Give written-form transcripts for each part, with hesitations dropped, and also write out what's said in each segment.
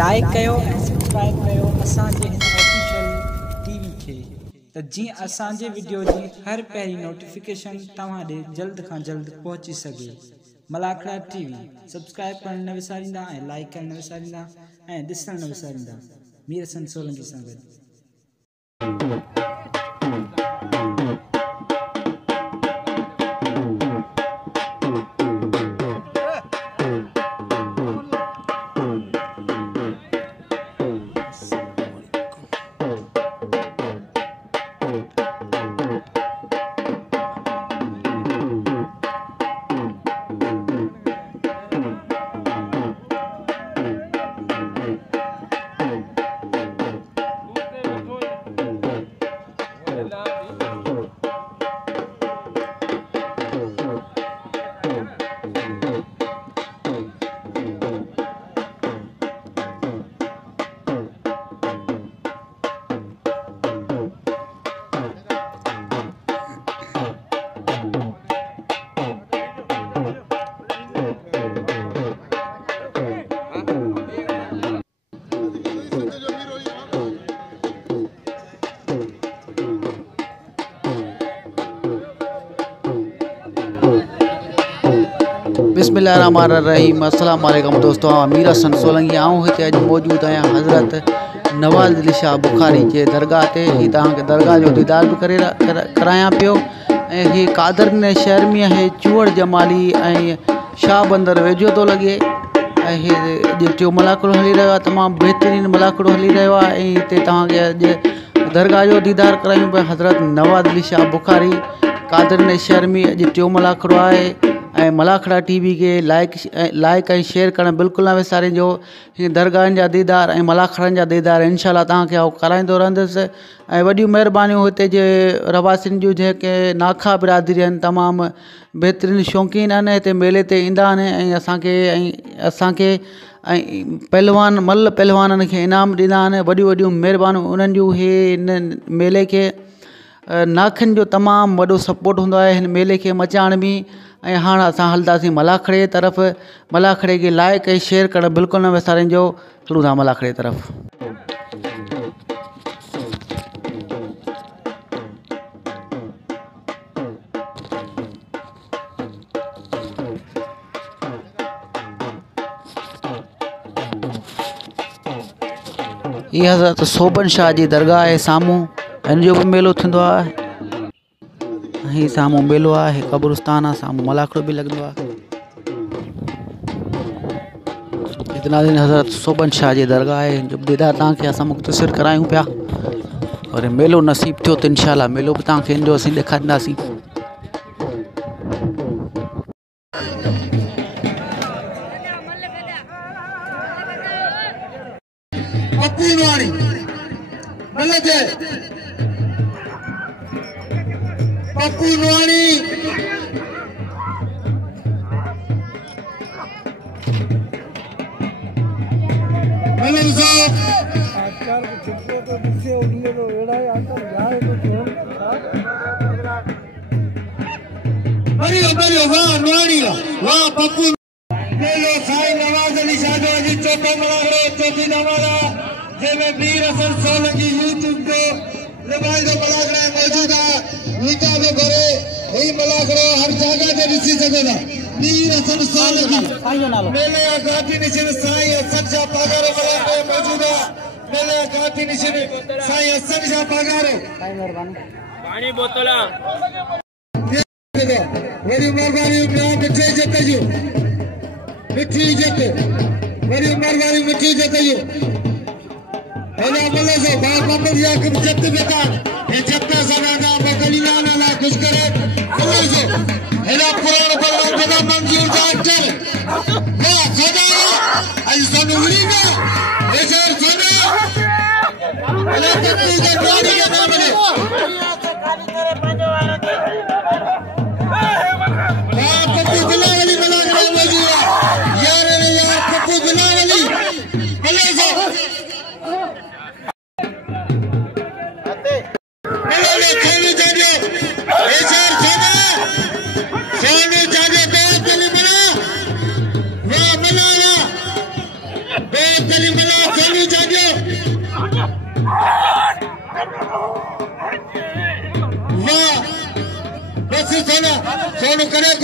Like कयो ऐं subscribe कयो असांजे हिन ऑफिशियल टीवी खे त जीअं असांजे वीडियो जी हर पहिरीं नोटिफिकेशन तव्हां ॾे जल्द खां जल्द पहुची सघे। मलाखड़ा टीवी सब्सक्राइब करण न विसारींदा ऐं लाइक करण न विसारींदा ऐं ॾिसण न विसारींदा। मीर हसन सोलंकी सां गॾु। बिस्मिल्लाहिर्रहमानिर्रहीम। अस्सलाम वालेकुम दोस्तों, मीर हसन सोलंकी आऊं हिते अॼु मौजूद आहियां हज़रत नवाज़ अली शाह बुखारी जे दरगाह ते। ही तव्हांखे दरगाह जो दीदार बि करायां पियो ऐं ही कादर शहर में आहे चूहड़ जमाली ऐं शाह बंदर वेझो थो लॻे ऐं ही टियों मलाखड़ो हली रहियो आहे। तमामु बहितरीनु मलाखड़ो हली रहियो आहे ऐं हिते तव्हांखे अॼु दरगाह जो दीदार करायूं पिया। हज़रत नवाज़ अली शाह बुखारी कादर शहर में अॼु टियों मलाखड़ो आहे ऐं मलाखड़ा टीवी के लाइक ऐं शेयर करणु बिल्कुलु न विसारिजो। हिन दरगाहनि जा दीदार ऐं मलाखड़नि जा दीदार इंशाअल्लाह तव्हांखे आउं कराईंदो रहंदुसि ऐं वॾियूं महिरबानियूं हिते जे रवासियुनि जूं जेके नाखा बिरादरी आहिनि तमामु बहितरीनु शौक़ीन आहिनि, हिते मेले ते ईंदा आहिनि ऐं असांखे पहलवान मल पहलवाननि खे इनाम ॾींदा आहिनि। वॾियूं वॾियूं महिरबानियूं उन्हनि जूं हिन मेले खे नाखनि जो तमामु वॾो सपोर्ट हूंदो आहे हिन मेले खे मचाइण में। ऐं हाणे असां हलंदासीं मलाखड़े तरफ़। मलाखड़े खे लाइक ऐं शेयर करणु बिल्कुलु न विसारिजो। हलूं था मलाखड़े तरफ़। हीअ हज़रत सोबन शाह जी दरगाह आहे साम्हूं, हिन जो बि मेलो थींदो आहे। ही साम्हूं मेलो आहे, क़ब्रिस्तान आहे, साम्हूं मलाखड़ो बि लॻंदो आहे। इतना दिन हज़रत सोबन शाह जी दरगाह आहे, जो दीदार तव्हांखे असां मुख़्तसिर करायूं पिया और मेलो नसीब थियो त इंशाअल्लाह मेलो बि तव्हांखे इन जो असीं ॾेखारींदासीं। पप्पू नवाणी मलम साहब बरियो वाह नवाणी वाह पप्पू मेलो साईं नवाज़ अली शाह जो अॼु चोथों मलाखड़ो चौथी नवाज़ा जंहिंमें मीर हसन सोलंकी यूट्यूब जो रिवाइज़ो मलाखड़ा मौजूद आहे। नीचा जो घरे ही मलाखड़ो हर जगह ते ॾिसी सघो था। मीर हसन सोलंकी मेले जा गांधी निशान साईं हसन शाह पगारो मलाखड़ो मौजूद आहे। मेले जा गांधी निशान साईं हसन शाह पगारो पानी बोतला वरी महिरबानी मिठी इज़त जो मिठी इज़त वरी महिरबानी मिठी इज़त जो हेला बोले से बाप बाप या कि जत बेकार ये जत सदा बकलीना ना खुश करे बोले से हेला पुराण पर बड़ा मंजूर डॉक्टर वाह सदा ऐसा नूरी में ऐसा सदा हेला कितनी जगाड़ी के नाम में वाह पप्पू बिलावली मलाखड़ा मौजूद है यार रे यार पप्पू बिलावली बोले से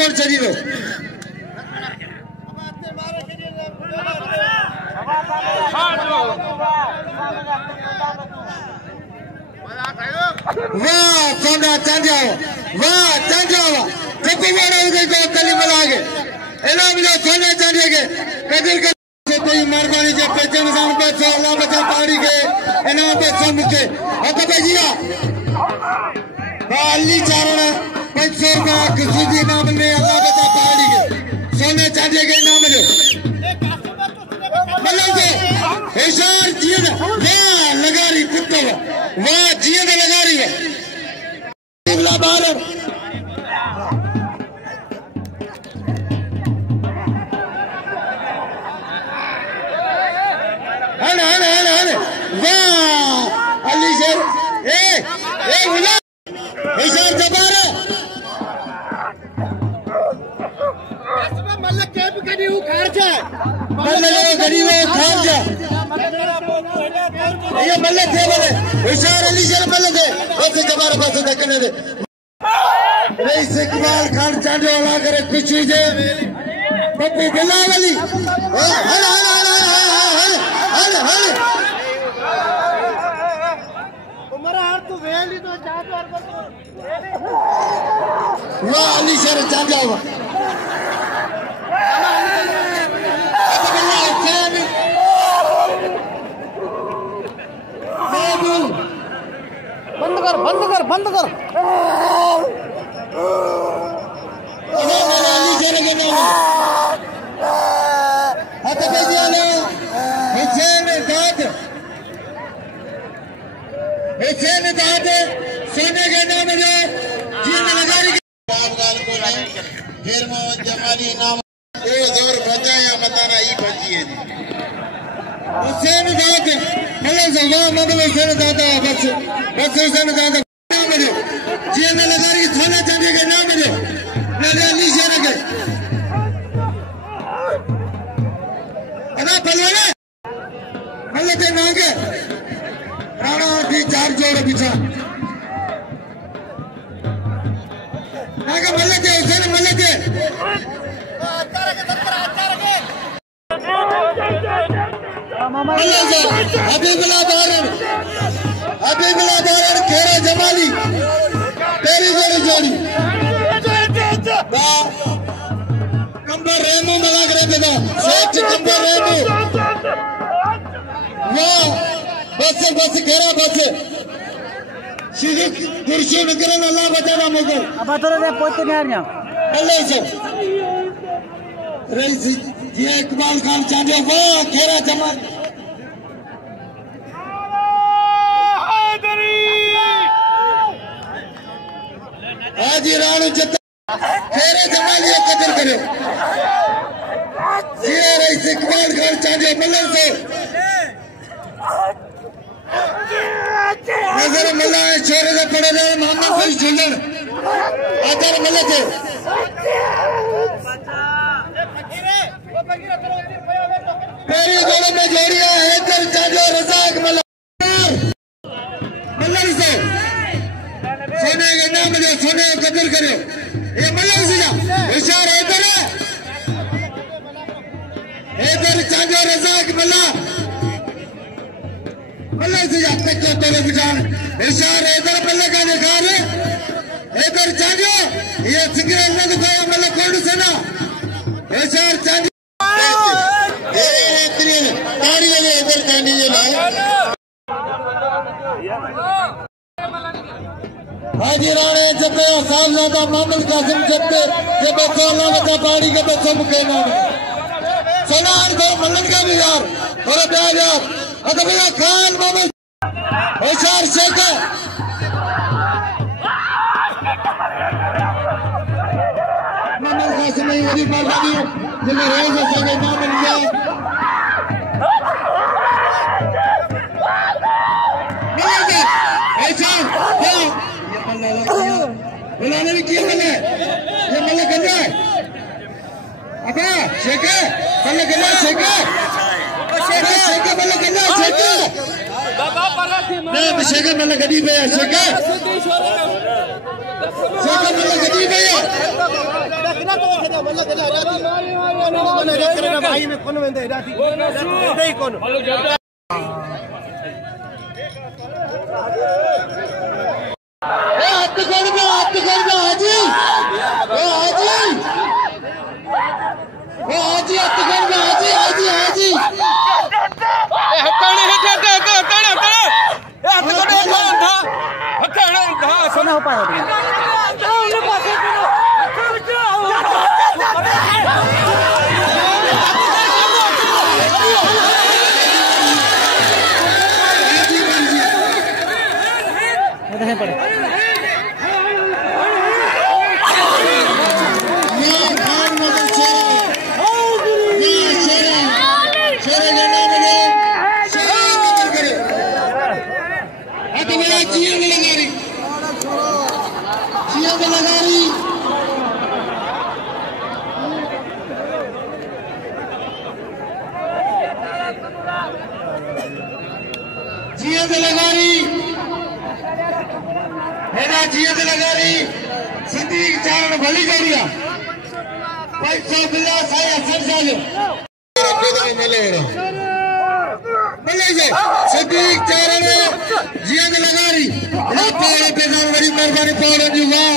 जोर चली लो वाह सोना चांदिया वाह चांदिया कपी वाला उधर को तली मिला के इनाम लो सोने चांदिया के कदर कर कोई मेहरबानी जे पेचे में सामने पे सो अल्लाह बचा पाड़ी के इनाम पे सब के अब भैया बाली चारण 500 का किसी नाम में अल्लाह बचा पाड़ी के सोने चांदिया के इनाम मिले मतलब के इशार जिया वाह लगा रही कुत्ता वाह जिया लगा रही है अगला बालर हने वाह अली सर ए उला इशार जबार मल्लक के भी कड़ी उखाड़ जा मल्लक कड़ी वो उखाड़ जा ये मल्लक थे बोले इशार अली सर मल्लक है बस जबार बस देखने दे रईस इकबाल खान चांडो वाला करे कुछ जे पप्पू बिलाल अली हने उमर हार तू वेली तो जा तो वाह अली सर चांडो बंद कर सोने के नाम फिर मोहम्मद जमाली नाम जोर बजाया बताना ही बची है हुसैन दाद मतलब जवाब मतलब हुसैन दादा बस हुसैन दादा जी ने लगा रही थाना चांदी के नाम में ना नीचे रखे अरे पलवाने मतलब के नाम के राणा की 4 जोड़ पीछा आगे मतलब के हुसैन मतलब के हबीबुल्लाह बारर खेरा जमाली तेरी जोड़ी कंबर रेमू मिला करे थे सोच कंबर रेमू वाह बस खेरा बस शिरिक कुर्सी निकलन अल्लाह बचाना मुगल अब तो रे पोते नहीं आ अल्लाह से रईस ये इकबाल खान चांदिया वाह खेरा जमाली आज राणू जत्ता खेरे जमाली कदर करो ये रईस इकबाल खान चांदिया मल्लन से नजर मल्ला छोरे से पड़े रहे मोहम्मद भाई झुल्लन आदर मल्ला थे तेरी जोड़ों में जोड़िया हैदर चांदिया रजाक मल्ला मल्लन से सोने के नाम में सोने को कदर करो ये मल्लन से जा इशार हैदर चांदिया रजाक मल्ला मल्ला से जा तक तो तोले बिठान इशार हैदर मल्ला का देखा रे हैदर चांदिया ये सिगरेट न दिखाया मल्ला कौन से ना इशार चांदिया ताड़ी वाले हैदर चांदिया लाए हाजी राणे जब साहबजादा मोहम्मद कासिम जब्ते जब अल्लाह बता पाड़ी के बच्चों मुके नाम सलाम दो मल्लन का भी यार और प्यार यार अगर भैया खान मोहम्मद होशियार शेख मोहम्मद कासिम ने वही बात दी जिन्हें रेज से नाम लिया मिलेगा ऐसा बुलाने भी किया मैंने ये मल्ल करना है अब शेखे मल्ल करना शेखे मल्ल करना शेखे नहीं शेखे मल्ल गरीब है शेखे मल्ल गरीब है सिद्दीक चारण भली जोड़िया 500 बिल्ला साई असर साले मिले सिद्दीक चारण जियद लगारी पावड़े पेदान वरी मेहरबानी पावड़े दी वाह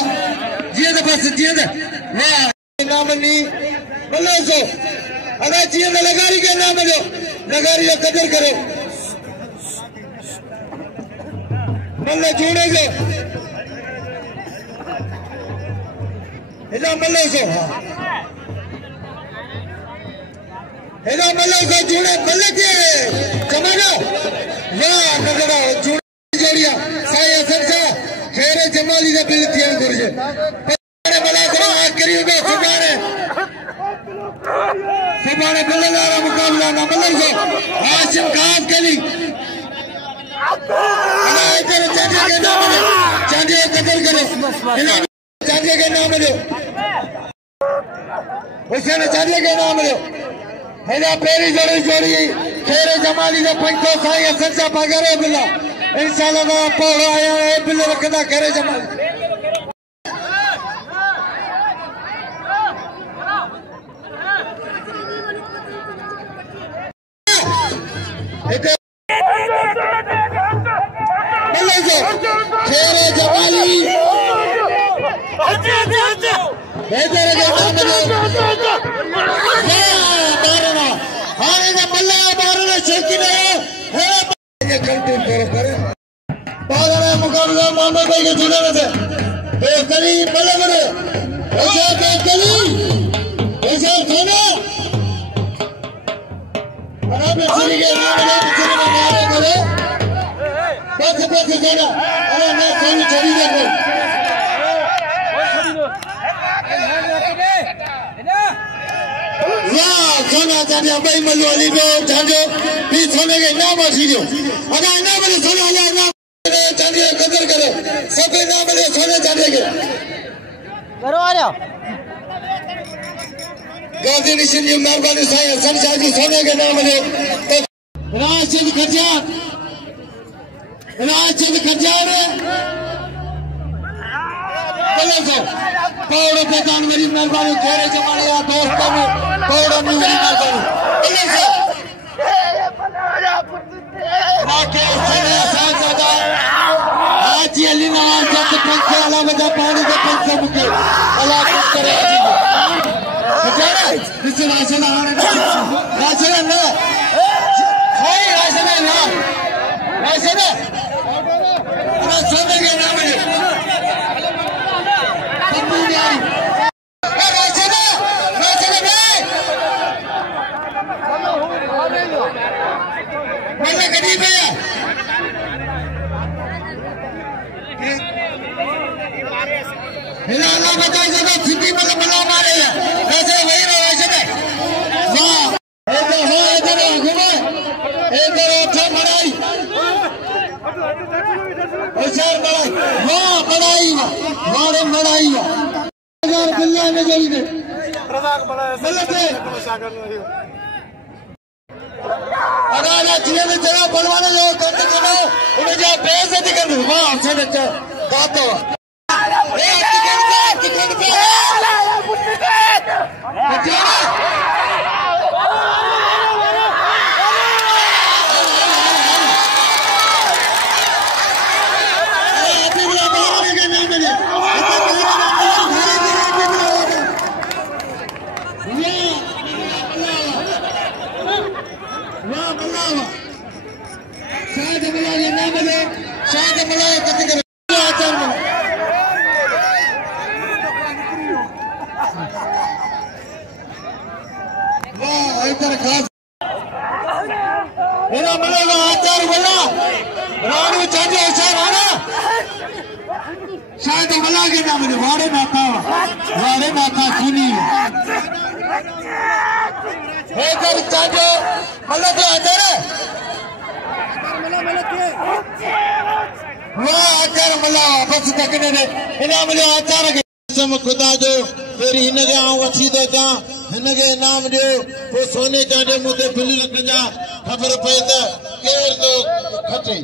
जियद बस जियद वाह नाम नी बोले सो अगर जियद लगारी के नाम लो लगारी का कदर करो मल्ले जोड़े से हेला मल्ले से जुड़े मल्ले के जमाना वाह नजरा जुड़े जोड़िया साई असर सा खेरे जमाली का बिल थियन गुरजे परे बला करो हाथ करियो बे सुबाने बल्लेदार मुकाबला ना मल्ले से हाशिम खास कली अना इधर चाचे के नाम ले चाचे कदर करो चाचे के नाम लो हुसैन चाचे के नाम लो हेला पेरी जोड़ी जोड़ी खेरे जमाली ने 500 साई असर सा पगारे बिल्ला इंशाल्लाह ना पोड़ा आया है बिल्ला रखदा खेरे जमाली खेरे जमाली बेहतर के नाम लो मुकाबला मोहम्मद भाई के जुड़े में थे कली बल्ले बड़े ऐसा कली ऐसा खाना अरे चली गए मारे करे पैसे खाना अरे मैं खानी चली गई खाना चाहे भाई मलवाली को चाहे भी सोने के नाम आशीजो अगर ना मिले सोने हजार ना चांदी कदर करो सब ना मिले सोने चांदी के करो आ जाओ गांधी निशन जी मेहरबानी साईं सब चांदी सोने के नाम मिले राजचंद खजान बोले सो पौड़ो पे दान मेरी मेहरबानी खेरे जमाने या दोस्तों में पौड़ो में मेरी मेहरबानी बोले सो राके सने साजा आज ये लीना जब पंखे वाला बजा पानी के पंखे मुके अल्लाह कुछ करे खजाना इसे राशन आने राशन ना हाय राशन ना अरे सोने के नाम में सिटी मतलब बना मारे वैसे वही रहो वैसे घूमे बढ़ाई मारे बढ़ाई बिल्ला में जोड़ी दे अगर चिड़े में जरा बनवाने जाओ करते चलो उन्हें जाओ बेइज्जती कर दो वाह अच्छे बच्चा बात हो इनाम मिले शायद मलाई कति करे आचार में वाह इधर खास मेरा मिलेगा आचार बोला राणू चाचा इशार आना शायद मला के नाम मिले वारे नाता सुनी इधर चाचा मला तो आचार वाह आचार मला वापस तकने ने इनाम मिले आचार के कसम खुदा जो तेरी हिनगे आऊं वठी दो जा हिनगे इनाम दियो वो सोने चांदे मुते बिल रखजा खबर पए त केर तो खटे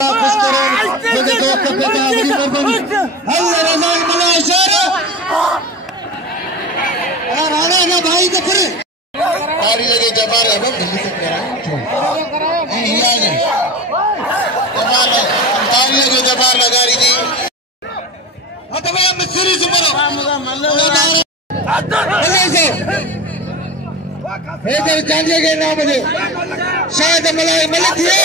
खुश करो मुझे तो कपे जा अपनी मेहरबानी अल्लाह रज़ाक मला इशारा और आना ना भाई तो फिर ताली लगे जबार अब दिल्ली से करा ए हिया ने जबार ताली लगे जबार लगा रही थी अतवा मिस्री सुमरो इधर चांदे के नाम दे शायद मलाई मलिक थे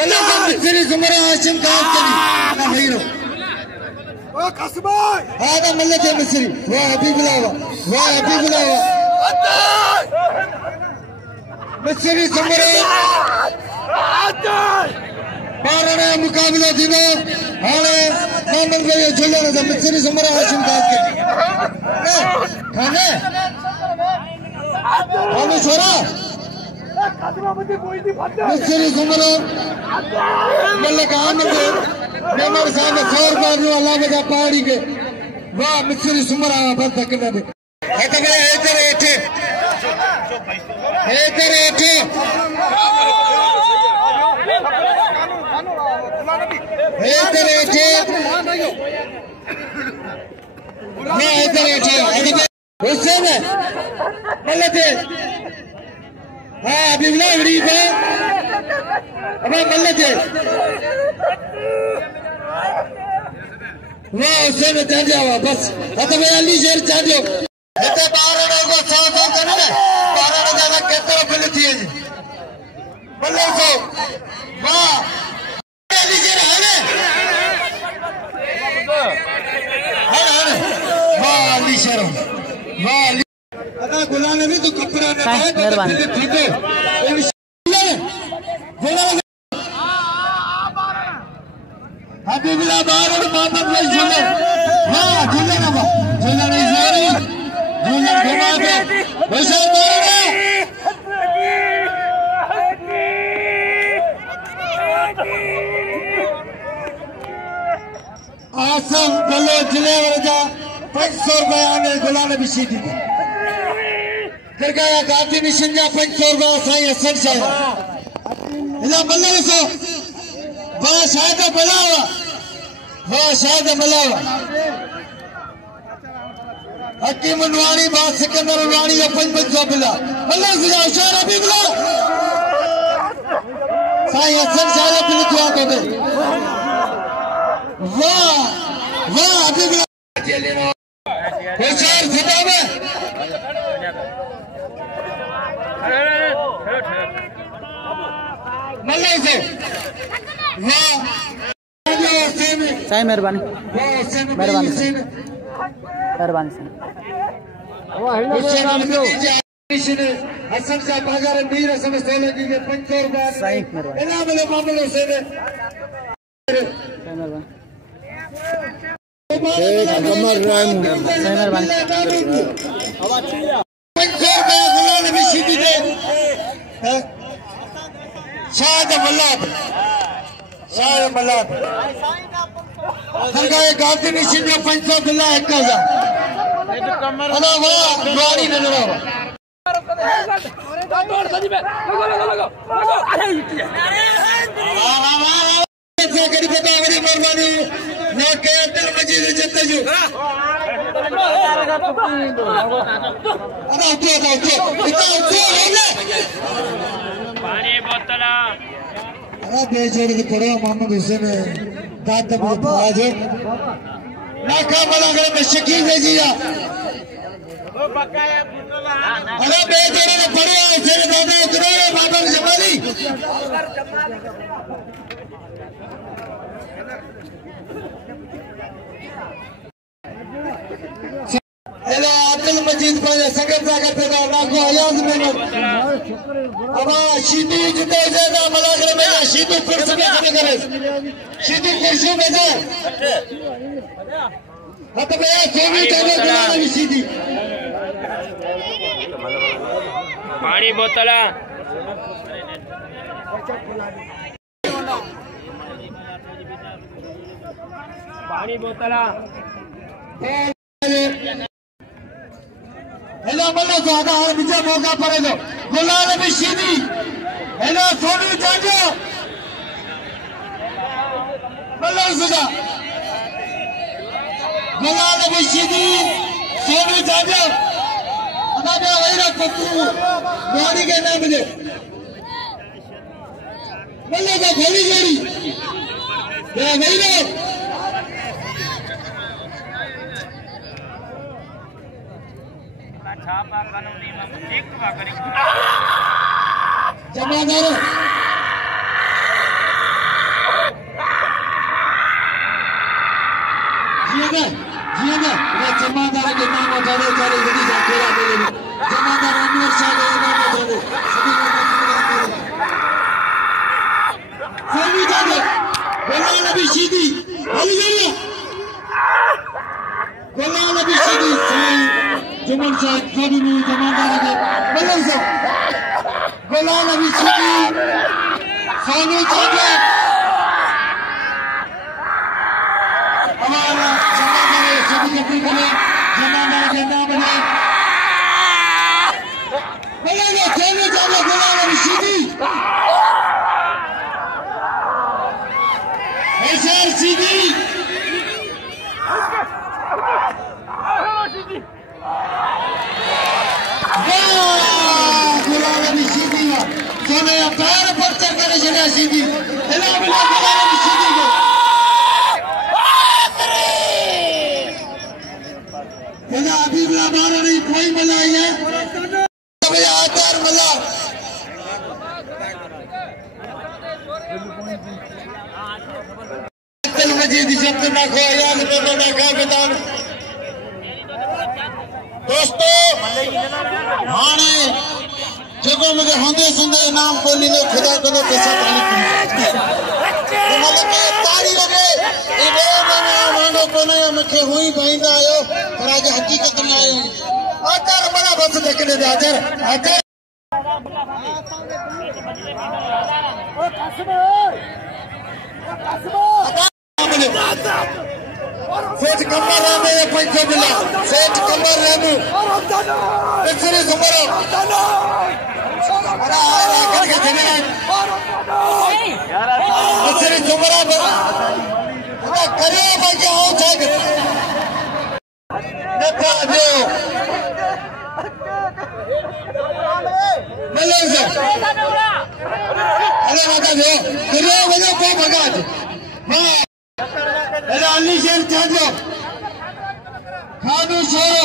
मलिक मिस्री सुमरो हाशिम खास करी ना हीरो ओ कसबा हां मलिक मिस्री वाह अभी बुलावा मिस्री सुमरो बारणे मुकाबला दिनो हाणे मामन भाई झुलन द मिस्री सुमरा हाशिम खास के खाने हम छोरा मिस्री सुमरा मलक आमद मेमर साहब 100 रुपया नो अल्लाह बजा पहाड़ी के वाह मिस्री सुमरा बस तक न दे इधर हुसैन मलक हाँ अभी बुला गरीब है अब मलक वाह हुसैन चाह जाओ बस तो अली शेर चाह जाओ इतने 12 को 100 करने 12 ज्यादा कितना बिल थी मलक को वाह अली शेर हाने वाह अली शेर वाह अदा गुलाम नहीं तो कपड़ा ने मेहरबानी ठीक है हबीबुल्ला बार और मोहम्मद भाई झूले हां झूले ना इजारी झूले घुमा दे वैसे मारो आसम बलो जिले वरजा 500 रुपया ने गुलाम बिशी दी करगाया गाती निशिंजा 500 रुपया साईं हसन शाह इला बल्ले सो वाह शायद बलावा हकीम नवाणी बात सिकंदर नवाणी का 500 बिला अल्लाह से इशारा भी बुला साईं हसन शाह बिल क्या कहते वाह अभी बुला होशियार खुदा में मल्ला से वाह साईं मेहरबानी हसन साहब बाजार मीर हसन सोलंकी के 500 रुपया साईं मेहरबानी इनाम मिले मामले हुसैन मेहरबानी 500 रुपया गुलाम नबी सीधी दे शायद मल्लाद सरकार गाती निशिन में 500 बिल्ला 1000 अरे वाह गाड़ी न लगा से करी बता मेरी मेहरबानी ना के दिल मजीद जत्ते जो अरे उठो पानी बोतल अरे बेजोड़ के पड़े मोहम्मद हुसैन दाद तक आज ना का मला करे में शकील है जीया अरे बेटे ने पड़े ऐसे दादा इतने बादल जमाली हेलो अब्दुल मजीद पर संगत जाकर पैदा नाको अयाज में अब शीतू जिते ज्यादा मलाकर में शीतू फिर से करे शीतू कुर्सी में जा हत में सोनी चाहे गुलाम सीधी पानी बोतल पानी बोतल हेलो मल्लो को आधा हर बीजा मौका पड़े दो गुलाम भी सीधी हेलो सोनी चाहे मल्लो सुधा गुलाम भी सीधी सोनी चाहे अदा वैरा पत्तू गाड़ी के नाम दे मल्लो का गोली जोड़ी या वैरा जमादार जिया जमादार के नाम उठाने चले जल्दी जाके जमादार अनवर शाह के नाम उठाने सभी जाने बोला नबी सीधी हली जाने बोला नबी सीधी जुमन साहब सभी में जमादार के बलर साहब बोला नबी सीधी सोनू चाचा हमारा जमादार सभी कपड़े करे जमादार के नाम बने बोला ना सोनू चाचा बोला नबी सीधी ऐसा सीधी पैर पर चढ़कर जगह सीधी हिला मिला गुलाम सीधी को बिना अभी बिना मारा नहीं कोई मला है अबे आचार मला अब्दुल मजीद शब्द ना खो याद में ना का बता दोस्तों हाने जगो मुझे होंदे सुंदे नाम बोली ने खुदा को तो पैसा पानी तो मतलब मैं तारी लगे इबे ना मानो कोने मखे हुई भाईंदा आयो पर आज हकीकत में आयो आकर बड़ा बस देखने दे आकर ओ कासिम सेठ कमर में ये पैसा मिला सेठ कमर में इतने कमर अरे करके चले इतने कमर अरे करे बाकी हो जाए नेता दो मिले से अरे बता दो करे वजह को भगा दे अरे अली शेर चाचो खानू छोड़ो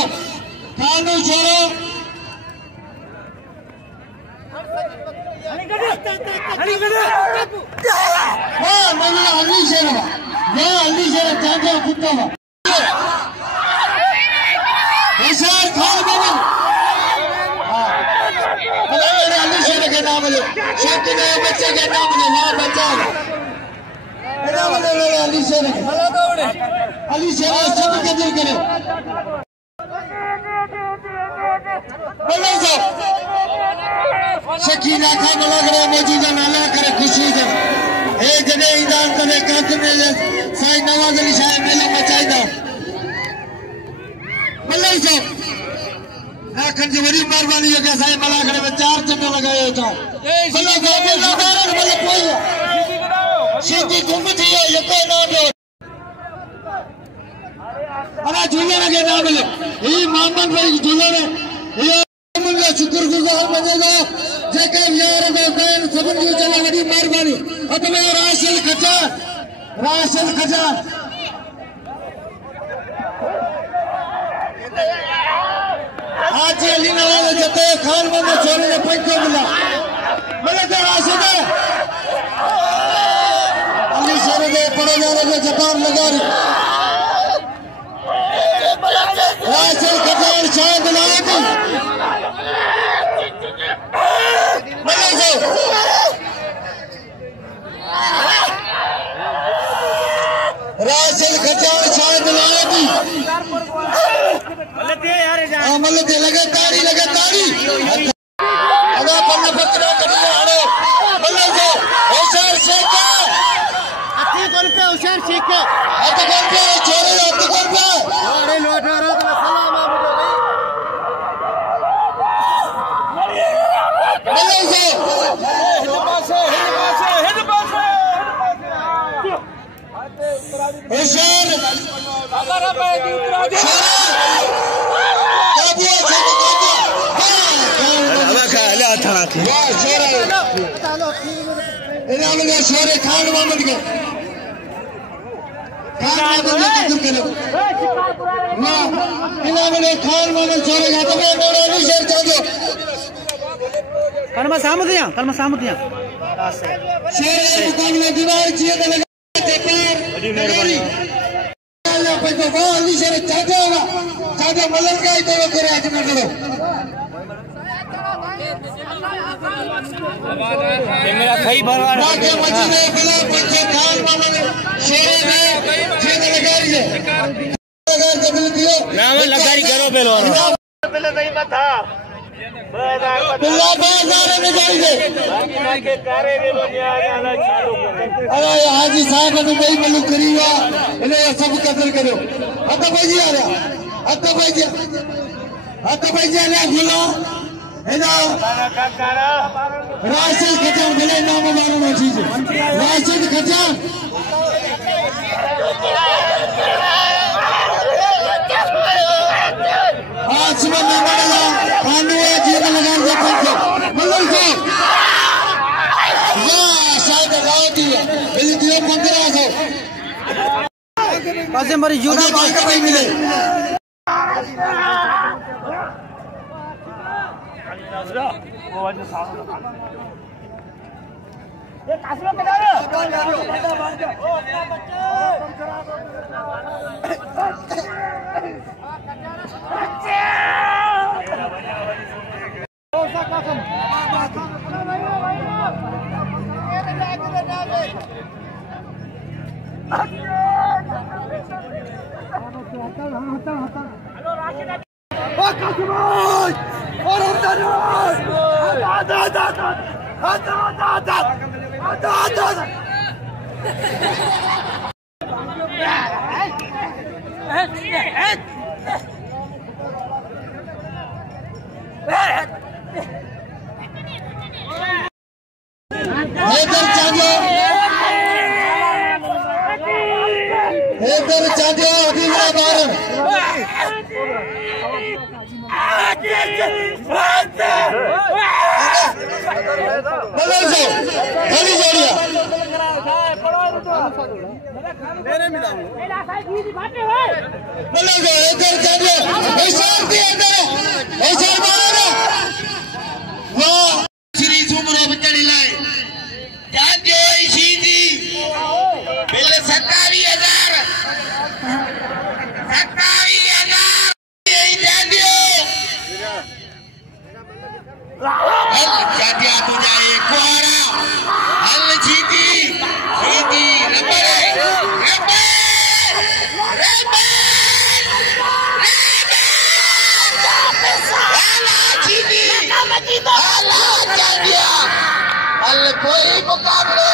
हाँ मैंने अली शेर चाचो कुत्ता निशार खान बनो मेरे अली शेर के नाम ले शादी के बच्चे के नाम ले वहाँ बच्चा अली शेर सब कदर करे शकीना खान लग रहा मौजूदा नाला करे खुशी कर एक जगह ईदान करे कांत में साईं नवाज अली शाह मेला मचाईदा मल्लाई साहब राखन जी बड़ी मेहरबानी है कि साईं मला करे में 4 चम्मच लगाए होता मल्लाई साहब मेला मारो मतलब कोई सीधी घूम थी ये कोई ना दो अरे झूले लगे ना मिले ये मोहम्मद भाई झूले ने ये मुझे शुक्रगुजार बनेगा जेकर यार को कायम सबन जो चला बड़ी मेहरबानी अब मैं राशिद खचा बाची अली नवाज जते खान मोहम्मद छोरे ने पंचो मिला मलक राशिद अली छोरे ने पड़े जा रहे जतार लगा रही राशिद खजान शायद लायक मलक राशिद खजान शायद लायक मलक लगे ताड़ी अदा पन्ना पकड़ा कटिया हाड़ो मलक होशियार शेख अति कोन पे होशियार शेख अति कोन पे छोरे अति कोन पे अरे लोट रहा तो सलाम आपको मलक होशियार शोरे खान मोहम्मद के खान मोहम्मद शोरे कलमा सामदिया शेर मुकाबले दीवार चाहिए तो लगा चाचा मलक का ही तो करे आज में करो मेरा खई भरवार बाकी मजीने बिला पंचे खान मोहम्मद शेरे ने छेद लगा रही है लगा जबल दियो नाम लगारी करो पहलवान पहले नहीं था बिल्ला बाजार में जाएंगे के कारे रे बनिया आला चालू करे अरे हाजी साहब ने भाई मलू करीवा इन्हें सब कदर करो आता भाई जी आ रहा आता भाई जी ने गुला है ना राशिद खजान भले नाम मारो ना चीज राशिद खजान आज में ना बड़ा पांडुआ जी ने लगा दिया पंचो मल्लू को वाह शायद गाँव दिया बिल दिया 1500 पासे मरी जुड़ा भाई मिले ये कासलो के दारे कोई मुकाबले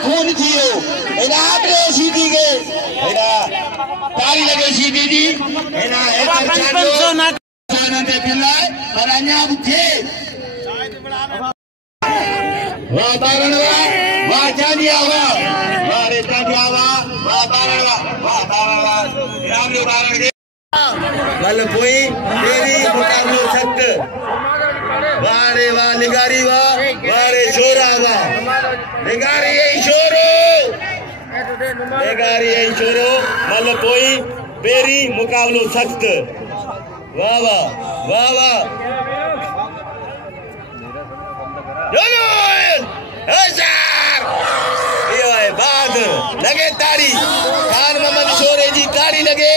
खून थियो आपने सीधी के ताली लगे सीधी जी ते खिलाए पर अञा बि थिए वाह बारण वाह चांदिया वाह रे चांदिया वाह बारण वाह इनाम जो बारण के मल कोई तेरी मुकाबलो सख्त वाह रे वाह निगारी वाह रे छोरा वाह निगारी यही छोरो मल कोई पेरी मुकाबलो सख्त वाह वाह वाह वाह बाद लगे ताड़ी खान मोहम्मद शोरे जी ताड़ी लगे।